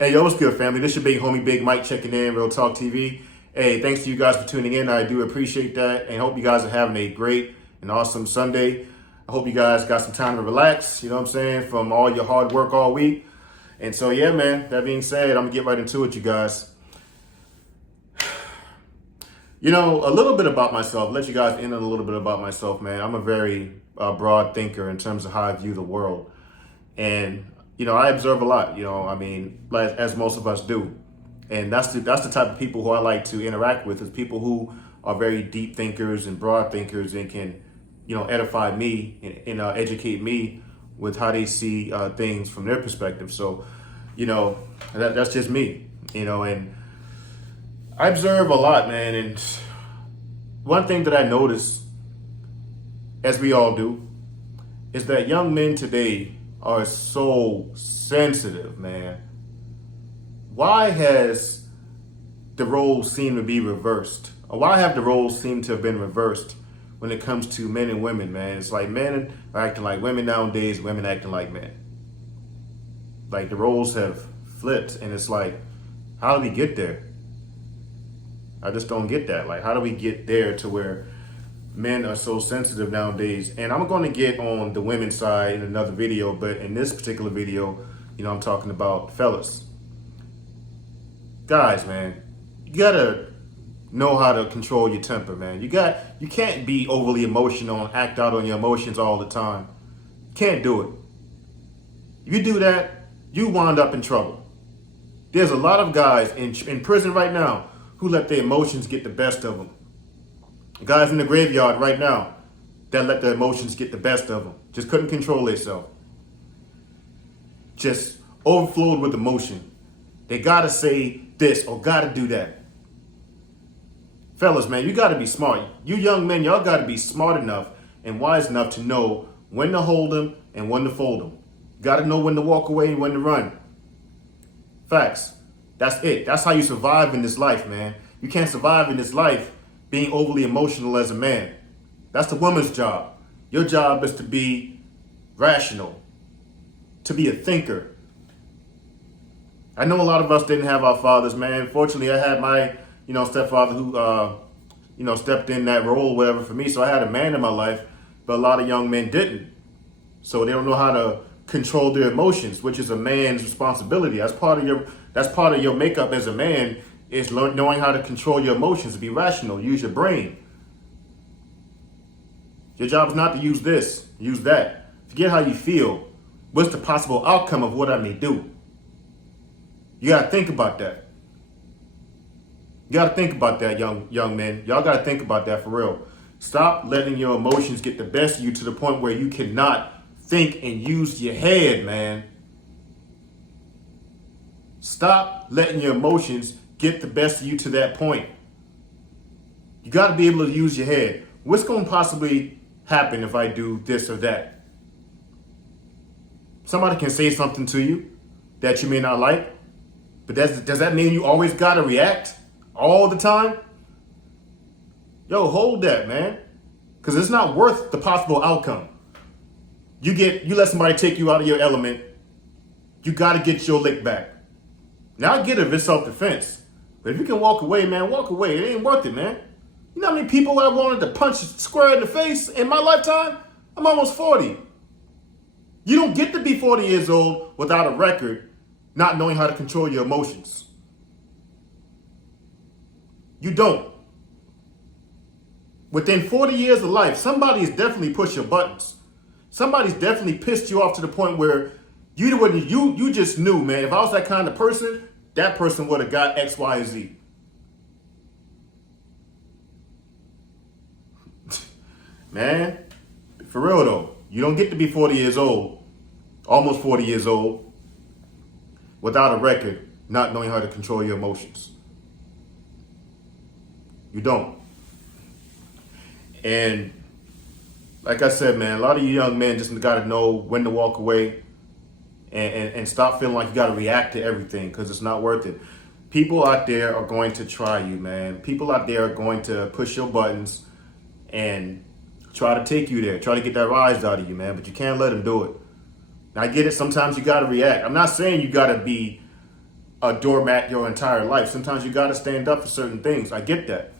Hey, yo, what's good, family? This your big homie, Big Mike, checking in, Real Talk TV. Hey, thanks to you guys for tuning in. I do appreciate that, and hope you guys are having a great and awesome Sunday. I hope you guys got some time to relax, you know what I'm saying, from all your hard work all week. And so, yeah, man, that being said, I'm going to get right into it, you guys. You know, a little bit about myself, let you guys in on a little bit about myself, man. I'm a very broad thinker in terms of how I view the world. And you know, I observe a lot, you know, I mean, like, as most of us do. And that's the type of people who I like to interact with, is people who are very deep thinkers and broad thinkers and can, you know, edify me and educate me with how they see things from their perspective. So, you know, that's just me, you know, and I observe a lot, man. And one thing that I notice, as we all do, is that young men today are so sensitive, man. Why has the roles seem to be reversed? Or why have the roles seem to have been reversed when it comes to men and women, man? It's like men are acting like women nowadays, women acting like men. Like the roles have flipped, and it's like, how do we get there? I just don't get that. Like, how do we get there to where men are so sensitive nowadays? And I'm going to get on the women's side in another video, but in this particular video, you know, I'm talking about fellas. Guys, man, you gotta know how to control your temper, man. You can't be overly emotional and act out on your emotions all the time. You can't do it. If you do that, you wind up in trouble. There's a lot of guys in prison right now who let their emotions get the best of them. Guys in the graveyard right now that let their emotions get the best of them. Just couldn't control themselves. Just overflowed with emotion. They gotta say this or gotta do that. Fellas, man, you gotta be smart. You young men, y'all gotta be smart enough and wise enough to know when to hold them and when to fold them. Gotta know when to walk away and when to run. Facts. That's it. That's how you survive in this life, man. You can't survive in this life being overly emotional as a man. That's the woman's job. Your job is to be rational, to be a thinker. I know a lot of us didn't have our fathers, man. Fortunately, I had my, you know, stepfather who, you know, stepped in that role, whatever, for me. So I had a man in my life, but a lot of young men didn't. So they don't know how to control their emotions, which is a man's responsibility. That's part of your makeup as a man, is knowing how to control your emotions, be rational, use your brain. Your job is not to use this, use that. Forget how you feel. What's the possible outcome of what I may do? You gotta think about that. You gotta think about that, young men. Y'all gotta think about that for real. Stop letting your emotions get the best of you to the point where you cannot think and use your head, man. Stop letting your emotions get the best of you to that point. You got to be able to use your head. What's going to possibly happen if I do this or that? Somebody can say something to you that you may not like, but does that mean you always got to react all the time? Yo, hold that, man, because it's not worth the possible outcome. You let somebody take you out of your element, you got to get your lick back. Now, I get it if it's self-defense, but if you can walk away, man, walk away. It ain't worth it, man. You know how many people I wanted to punch square in the face in my lifetime? I'm almost 40. You don't get to be 40 years old without a record, not knowing how to control your emotions. You don't. Within 40 years of life, somebody's definitely pushed your buttons. Somebody's definitely pissed you off to the point where you just knew, man, if I was that kind of person, that person would have got X, Y, Z. Man, for real though, you don't get to be 40 years old, almost 40 years old, without a record, not knowing how to control your emotions. You don't. And like I said, man, a lot of you young men just got to know when to walk away and stop feeling like you got to react to everything, because it's not worth it. People out there are going to try you, man. People out there are going to push your buttons and try to take you there, try to get that rise out of you, man, but you can't let them do it. Now, I get it. Sometimes you got to react. I'm not saying you got to be a doormat your entire life. Sometimes you got to stand up for certain things. I get that.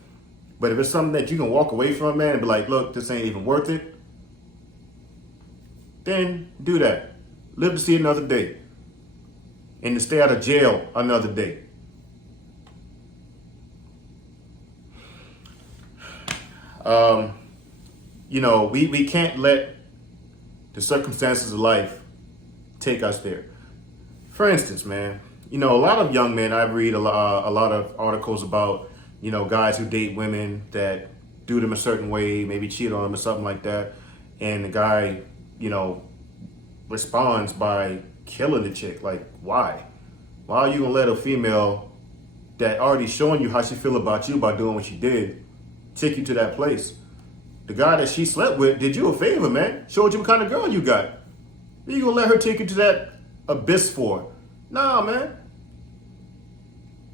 But if it's something that you can walk away from, man, and be like, look, this ain't even worth it, then do that. Live to see another day. And to stay out of jail another day. We can't let the circumstances of life take us there. For instance, man, a lot of young men, I read a lot of articles about, guys who date women that do them a certain way, maybe cheat on them or something like that. And the guy, responds by killing the chick. Like, why? Why are you gonna let a female that already showing you how she feel about you by doing what she did take you to that place? The guy that she slept with did you a favor, man. Showed you what kind of girl you got. What you gonna let her take you to that abyss for? Nah, man.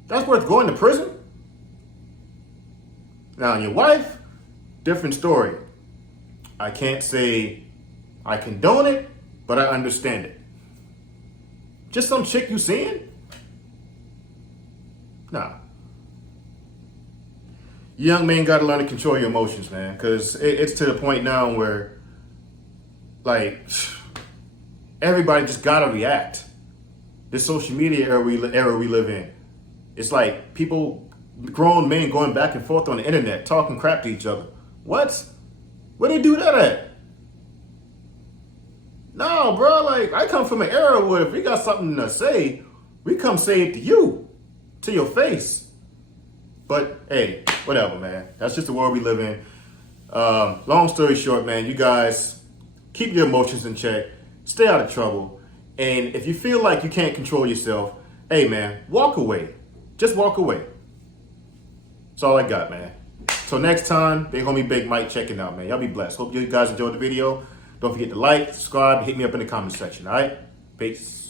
That's worth going to prison. Now, your wife, different story. I can't say I condone it, but I understand it. Just some chick you seeing? Nah. Young men got to learn to control your emotions, man, because it's to the point now where, like, everybody just got to react. This social media era we live in. It's like people, grown men going back and forth on the internet, talking crap to each other. What? Where they do that at? No, bro, like, I come from an era where if we got something to say, we come say it to you, to your face. But, hey, whatever, man. That's just the world we live in. Long story short, man, you guys keep your emotions in check. Stay out of trouble. And if you feel like you can't control yourself, hey, man, walk away. Just walk away. That's all I got, man. Till next time, big homie Big Mike checking out, man. Y'all be blessed. Hope you guys enjoyed the video. Don't forget to like, subscribe, hit me up in the comment section, all right? Peace.